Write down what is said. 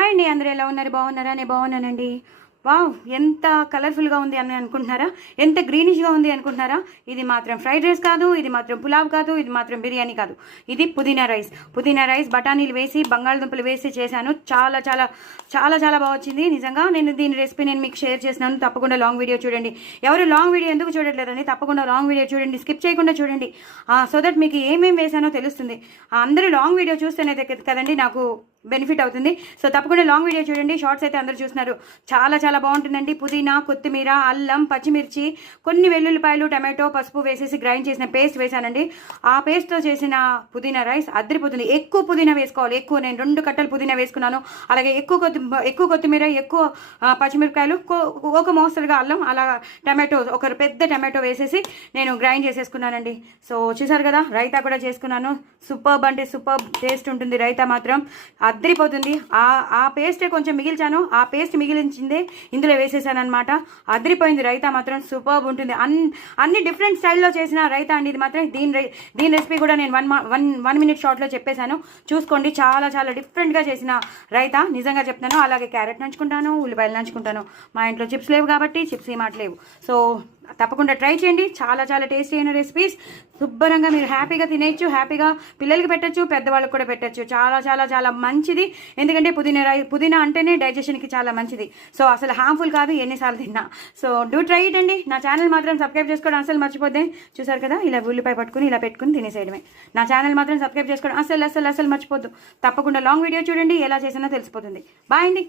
Hi అండి, అందరూ ఎలా ఉన్నారు? బాగున్నారా? నేను బాగున్నానండి. వావ్, ఎంత కలర్ఫుల్గా ఉంది అని అనుకుంటున్నారా? ఎంత గ్రీనిష్గా ఉంది అనుకుంటున్నారా? ఇది మాత్రం ఫ్రైడ్ రైస్ కాదు, ఇది మాత్రం పులావ్ కాదు, ఇది మాత్రం బిర్యానీ కాదు. ఇది పుదీనా రైస్ బఠానీలు వేసి బంగాళదుంపలు వేసి చేశాను. చాలా చాలా చాలా చాలా బాగా వచ్చింది. నిజంగా దీని రెసిపీ నేను మీకు షేర్ చేసినాను. తప్పకుండా లాంగ్ వీడియో చూడండి. ఎవరు లాంగ్ వీడియో ఎందుకు చూడట్లేదండి? తప్పకుండా లాంగ్ వీడియో చూడండి, స్కిప్ చేయకుండా చూడండి. సో దట్ మీకు ఏమేమి వేసానో తెలుస్తుంది. అందరూ లాంగ్ వీడియో చూస్తేనైతే కదండి నాకు బెనిఫిట్ అవుతుంది. సో తప్పకుండా లాంగ్ వీడియో చూడండి. షార్ట్స్ అయితే అందరూ చూస్తున్నారు. చాలా చాలా బాగుంటుందండి. పుదీనా, కొత్తిమీర, అల్లం, పచ్చిమిర్చి, కొన్ని వెల్లుల్లిపాయలు, టమాటో, పసుపు వేసేసి గ్రైండ్ చేసిన పేస్ట్ వేసానండి. ఆ పేస్ట్తో చేసిన పుదీనా రైస్ అద్దరిపోతుంది. ఎక్కువ పుదీనా వేసుకోవాలి. నేను 2 కట్టలు పుదీనా వేసుకున్నాను. అలాగే ఎక్కువ కొత్తిమీర, ఎక్కువ పచ్చిమిరపకాయలు, ఒక మోస్తరుగా అల్లం, అలా టమాటో, ఒక పెద్ద టమాటో వేసేసి నేను గ్రైండ్ చేసేసుకున్నానండి. సో చూసారు కదా, రైతా కూడా చేసుకున్నాను. సూపర్బ్ అంటే సూపర్బ్ టేస్ట్ ఉంటుంది. రైతా మాత్రం అద్దరిపోతుంది. ఆ పేస్టే కొంచెం మిగిల్చాను. ఆ పేస్ట్ మిగిలించిందే ఇందులో వేసేసాను అనమాట. అద్దరిపోయింది. రైతా మాత్రం సూపర్బ్ ఉంటుంది. అన్ని డిఫరెంట్ స్టైల్లో చేసిన రైతా అండి ఇది మాత్రం. దీని రెసిపీ కూడా నేను వన్ మినిట్ షార్ట్లో చెప్పేశాను, చూసుకోండి. చాలా చాలా డిఫరెంట్గా చేసిన రైతా, నిజంగా చెప్తాను. అలాగే క్యారెట్ నంచుకుంటాను, ఉల్లిపాయలు నంచుకుంటాను. మా ఇంట్లో చిప్స్ లేవు కాబట్టి చిప్స్ ఈ మాట లేవు. సో తప్పకుండా ట్రై చేయండి. చాలా చాలా టేస్టీ అయిన రెసిపీస్. శుభ్రంగా మీరు హ్యాపీగా తినేయచ్చు, హ్యాపీగా పిల్లలకి పెట్టచ్చు, పెద్దవాళ్ళకి కూడా పెట్టచ్చు. చాలా చాలా చాలా మంచిది. ఎందుకంటే పుదీనా అంటేనే డైజెషన్కి చాలా మంచిది. సో అసలు హార్మ్ఫుల్ కాదు ఎన్నిసార్లు తిన్నా. సో డూ ట్రై ఇట్ అండి. నా ఛానల్ మాత్రం సబ్స్క్రైబ్ చేసుకోవడం అసలు మర్చిపోద్ది. చూసారు కదా, ఇలా ఉల్లిపాయ పట్టుకుని ఇలా పెట్టుకుని తినేసేయడమే. నా ఛానల్ మాత్రం సబ్స్క్రైబ్ చేసుకోవడం అసలు మర్చిపోద్దు. తప్పకుండా లాంగ్ వీడియో చూడండి, ఎలా చేసినా తెలిసిపోతుంది. బాయ్ అండి.